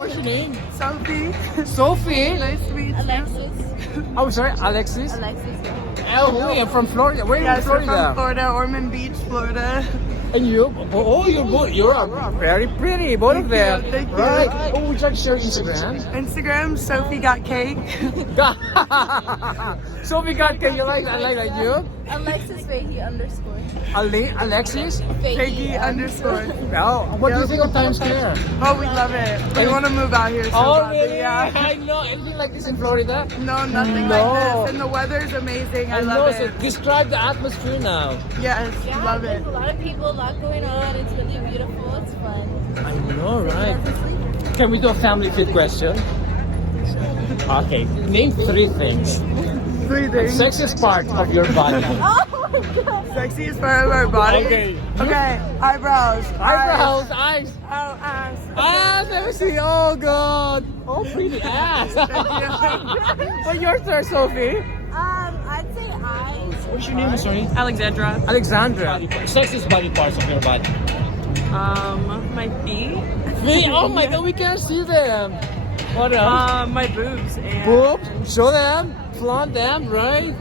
What's your name? Sophie. Sophie. Nice to meet you. Alexis. Oh, sorry, Alexis. Alexis. Oh, you're from Florida. Where are you Yes, from we're Florida? from Florida, Ormond Beach, Florida. And you? Oh, you're very pretty, both of them. Thank you. Right. Oh, would you like to share Instagram? Instagram, Sophie got cake. Sophie got cake. I like you. Alexis Fahey underscore. Alexis? Peggy underscore. Oh, what do you think of Times Square? Oh, we love it. We want to move out here so Oh, badly, really? yeah. I know. Anything like this in Florida? No, nothing like this. And the weather's amazing. I love So it. describe the atmosphere now. Yes, Yeah, love it. there's a lot of people, a lot going on. It's really beautiful. It's fun. I know, right? Can we do a family fit question? Okay. Name 3 things. 3 things. Sexiest part of your body. Oh my god. Sexiest part of our body. Okay. Okay, eyebrows. Eyebrows, eyes. Oh, ass. Ah, let me see. Oh, God. Oh, pretty ass. What's yours, sir, Sophie? I'd say eyes. What's your name, sorry? Alexandra. Alexandria. Sexiest body parts of your body. My feet. Oh my God, we can't see them. What else? My boobs and Boobs. Show them. Flaunt them, right?